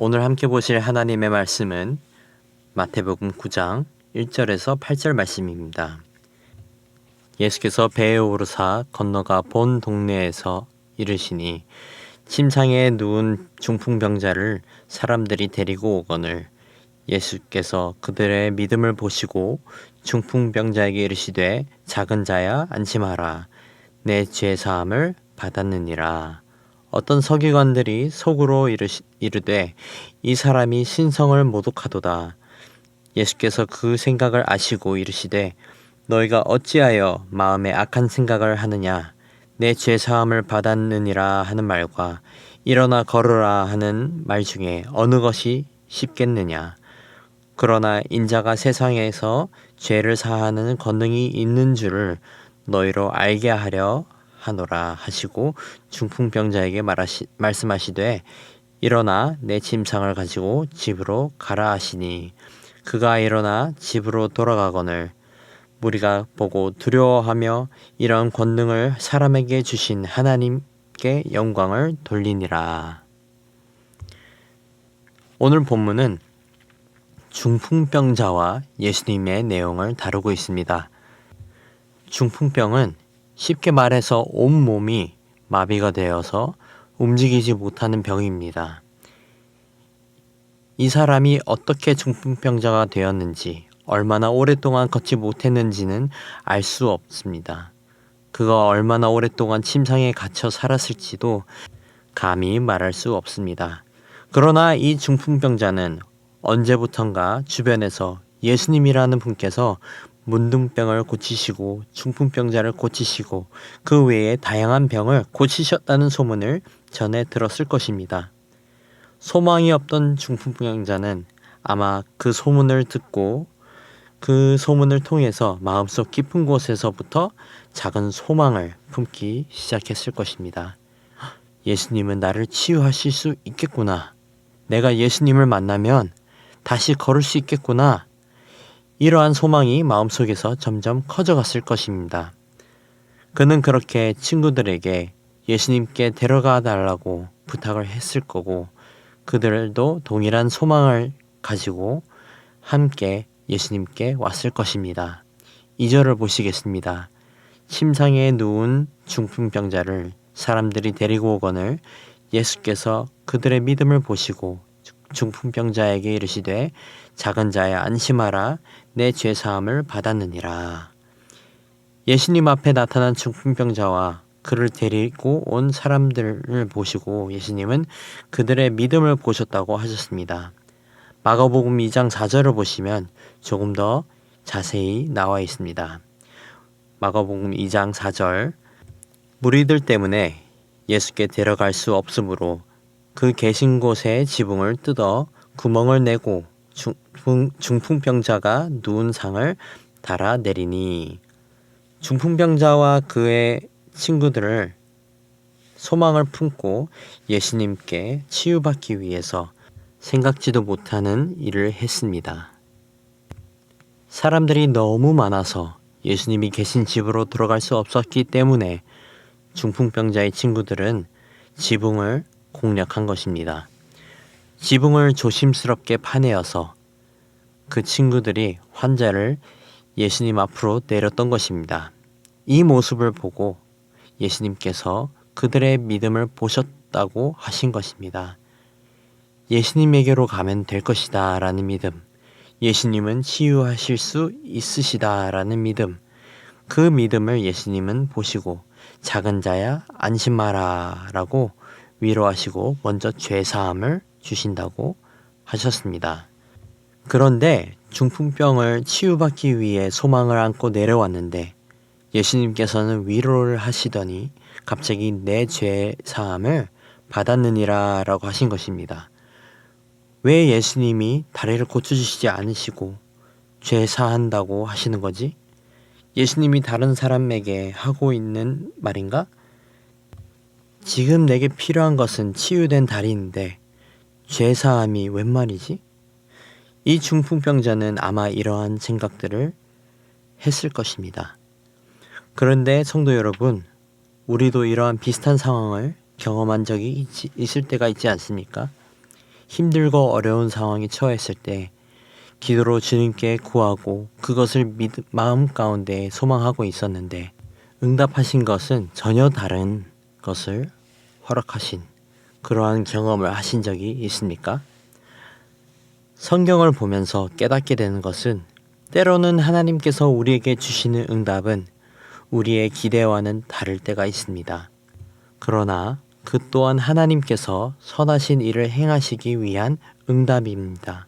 오늘 함께 보실 하나님의 말씀은 마태복음 9장 1절에서 8절 말씀입니다. 예수께서 배에 오르사 건너가 본 동네에서 이르시니 침상에 누운 중풍병자를 사람들이 데리고 오거늘 예수께서 그들의 믿음을 보시고 중풍병자에게 이르시되 작은 자야 안심하라 내 죄 사함을 받았느니라. 어떤 서기관들이 속으로 이르되 이 사람이 신성을 모독하도다. 예수께서 그 생각을 아시고 이르시되 너희가 어찌하여 마음에 악한 생각을 하느냐. 내 죄 사함을 받았느니라 하는 말과 일어나 걸으라 하는 말 중에 어느 것이 쉽겠느냐. 그러나 인자가 세상에서 죄를 사하는 권능이 있는 줄을 너희로 알게 하려 하노라 하시고 중풍병자에게 말씀하시되 일어나 내 침상을 가지고 집으로 가라 하시니 그가 일어나 집으로 돌아가거늘 무리가 보고 두려워하며 이런 권능을 사람에게 주신 하나님께 영광을 돌리니라. 오늘 본문은 중풍병자와 예수님의 내용을 다루고 있습니다. 중풍병은 쉽게 말해서 온몸이 마비가 되어서 움직이지 못하는 병입니다. 이 사람이 어떻게 중풍병자가 되었는지, 얼마나 오랫동안 걷지 못했는지는 알 수 없습니다. 그가 얼마나 오랫동안 침상에 갇혀 살았을지도 감히 말할 수 없습니다. 그러나 이 중풍병자는 언제부턴가 주변에서 예수님이라는 분께서 문둥병을 고치시고 중풍병자를 고치시고 그 외에 다양한 병을 고치셨다는 소문을 전해 들었을 것입니다. 소망이 없던 중풍병자는 아마 그 소문을 듣고 그 소문을 통해서 마음속 깊은 곳에서부터 작은 소망을 품기 시작했을 것입니다. 예수님은 나를 치유하실 수 있겠구나. 내가 예수님을 만나면 다시 걸을 수 있겠구나. 이러한 소망이 마음속에서 점점 커져갔을 것입니다. 그는 그렇게 친구들에게 예수님께 데려가 달라고 부탁을 했을 거고 그들도 동일한 소망을 가지고 함께 예수님께 왔을 것입니다. 2절을 보시겠습니다. 침상에 누운 중풍병자를 사람들이 데리고 오거늘 예수께서 그들의 믿음을 보시고 중풍병자에게 이르시되 작은 자야 안심하라 내 죄 사함을 받았느니라. 예수님 앞에 나타난 중풍병자와 그를 데리고 온 사람들을 보시고 예수님은 그들의 믿음을 보셨다고 하셨습니다. 마가복음 2장 4절을 보시면 조금 더 자세히 나와 있습니다. 마가복음 2장 4절 무리들 때문에 예수께 데려갈 수 없으므로 그 계신 곳에 지붕을 뜯어 구멍을 내고 중풍병자가 누운 상을 달아 내리니 중풍병자와 그의 친구들을 소망을 품고 예수님께 치유받기 위해서 생각지도 못하는 일을 했습니다. 사람들이 너무 많아서 예수님이 계신 집으로 들어갈 수 없었기 때문에 중풍병자의 친구들은 지붕을 공략한 것입니다. 지붕을 조심스럽게 파내어서 그 친구들이 환자를 예수님 앞으로 내렸던 것입니다. 이 모습을 보고 예수님께서 그들의 믿음을 보셨다고 하신 것입니다. 예수님에게로 가면 될 것이다 라는 믿음, 예수님은 치유하실 수 있으시다 라는 믿음, 그 믿음을 예수님은 보시고 작은 자야 안심하라 라고 위로하시고 먼저 죄사함을 주신다고 하셨습니다. 그런데 중풍병을 치유받기 위해 소망을 안고 내려왔는데 예수님께서는 위로를 하시더니 갑자기 내 죄사함을 받았느니라 라고 하신 것입니다. 왜 예수님이 다리를 고쳐주시지 않으시고 죄사한다고 하시는 거지? 예수님이 다른 사람에게 하고 있는 말인가? 지금 내게 필요한 것은 치유된 다리인데 죄사함이 웬 말이지? 이 중풍병자는 아마 이러한 생각들을 했을 것입니다. 그런데 성도 여러분, 우리도 이러한 비슷한 상황을 경험한 적이 있을 때가 있지 않습니까? 힘들고 어려운 상황에 처했을 때 기도로 주님께 구하고 그것을 마음 가운데 소망하고 있었는데 응답하신 것은 전혀 다른 것을 허락하신 그러한 경험을 하신 적이 있습니까? 성경을 보면서 깨닫게 되는 것은 때로는 하나님께서 우리에게 주시는 응답은 우리의 기대와는 다를 때가 있습니다. 그러나 그 또한 하나님께서 선하신 일을 행하시기 위한 응답입니다.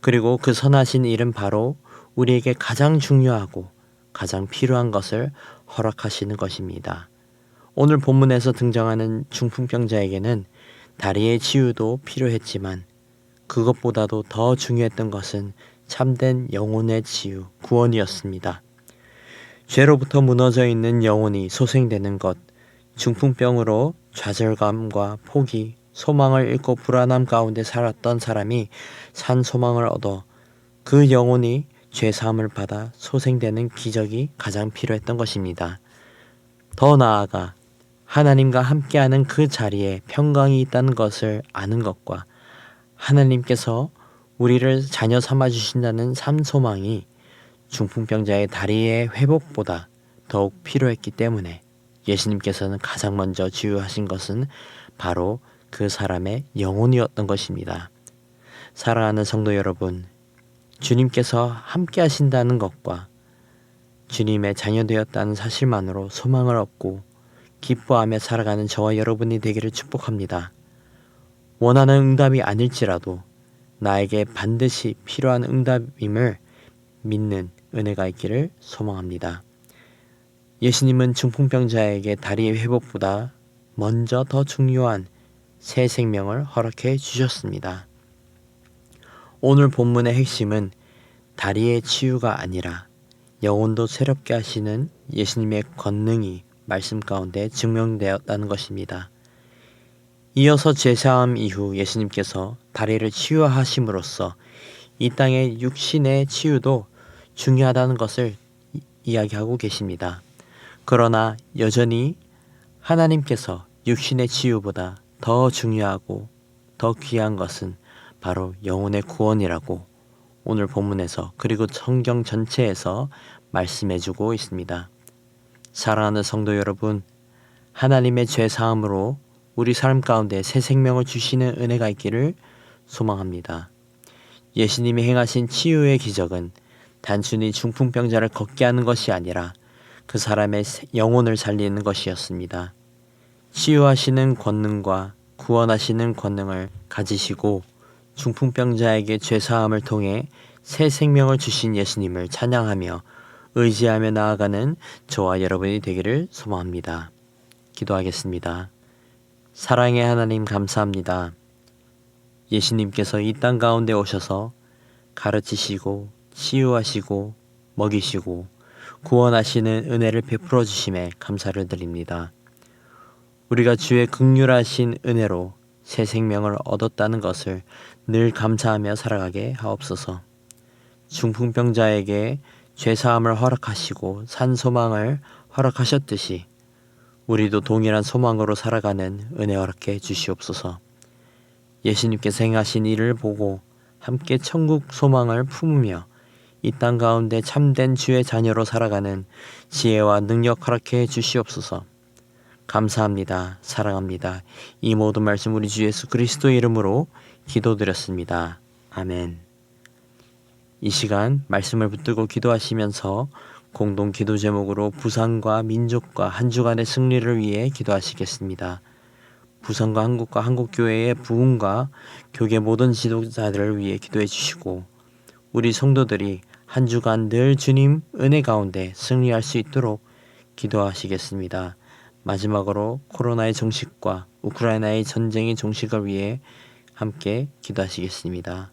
그리고 그 선하신 일은 바로 우리에게 가장 중요하고 가장 필요한 것을 허락하시는 것입니다. 오늘 본문에서 등장하는 중풍병자에게는 다리의 치유도 필요했지만 그것보다도 더 중요했던 것은 참된 영혼의 치유, 구원이었습니다. 죄로부터 무너져 있는 영혼이 소생되는 것, 중풍병으로 좌절감과 포기, 소망을 잃고 불안함 가운데 살았던 사람이 산 소망을 얻어 그 영혼이 죄사함을 받아 소생되는 기적이 가장 필요했던 것입니다. 더 나아가 하나님과 함께하는 그 자리에 평강이 있다는 것을 아는 것과 하나님께서 우리를 자녀 삼아 주신다는 삶 소망이 중풍병자의 다리의 회복보다 더욱 필요했기 때문에 예수님께서는 가장 먼저 치유하신 것은 바로 그 사람의 영혼이었던 것입니다. 사랑하는 성도 여러분, 주님께서 함께 하신다는 것과 주님의 자녀되었다는 사실만으로 소망을 얻고 기뻐하며 살아가는 저와 여러분이 되기를 축복합니다. 원하는 응답이 아닐지라도 나에게 반드시 필요한 응답임을 믿는 은혜가 있기를 소망합니다. 예수님은 중풍병자에게 다리의 회복보다 먼저 더 중요한 새 생명을 허락해 주셨습니다. 오늘 본문의 핵심은 다리의 치유가 아니라 영혼도 새롭게 하시는 예수님의 권능이 말씀 가운데 증명되었다는 것입니다. 이어서 제사함 이후 예수님께서 다리를 치유하심으로써 이 땅의 육신의 치유도 중요하다는 것을 이야기하고 계십니다. 그러나 여전히 하나님께서 육신의 치유보다 더 중요하고 더 귀한 것은 바로 영혼의 구원이라고 오늘 본문에서 그리고 성경 전체에서 말씀해주고 있습니다. 사랑하는 성도 여러분, 하나님의 죄 사함으로 우리 삶 가운데 새 생명을 주시는 은혜가 있기를 소망합니다. 예수님이 행하신 치유의 기적은 단순히 중풍병자를 걷게 하는 것이 아니라 그 사람의 영혼을 살리는 것이었습니다. 치유하시는 권능과 구원하시는 권능을 가지시고 중풍병자에게 죄사함을 통해 새 생명을 주신 예수님을 찬양하며 의지하며 나아가는 저와 여러분이 되기를 소망합니다. 기도하겠습니다. 사랑의 하나님 감사합니다. 예수님께서 이 땅 가운데 오셔서 가르치시고 치유하시고 먹이시고 구원하시는 은혜를 베풀어 주심에 감사를 드립니다. 우리가 주의 긍휼하신 은혜로 새 생명을 얻었다는 것을 늘 감사하며 살아가게 하옵소서. 중풍병자에게 죄사함을 허락하시고 산 소망을 허락하셨듯이 우리도 동일한 소망으로 살아가는 은혜 허락해 주시옵소서. 예수님께서 행하신 일을 보고 함께 천국 소망을 품으며 이 땅 가운데 참된 주의 자녀로 살아가는 지혜와 능력 허락해 주시옵소서. 감사합니다. 사랑합니다. 이 모든 말씀 우리 주 예수 그리스도의 이름으로 기도드렸습니다. 아멘. 이 시간 말씀을 붙들고 기도하시면서 공동 기도 제목으로 부산과 민족과 한 주간의 승리를 위해 기도하시겠습니다. 부산과 한국과 한국교회의 부흥과 교계 모든 지도자들을 위해 기도해 주시고 우리 성도들이 한 주간 늘 주님 은혜 가운데 승리할 수 있도록 기도하시겠습니다. 마지막으로 코로나의 종식과 우크라이나의 전쟁의 종식을 위해 함께 기도하시겠습니다.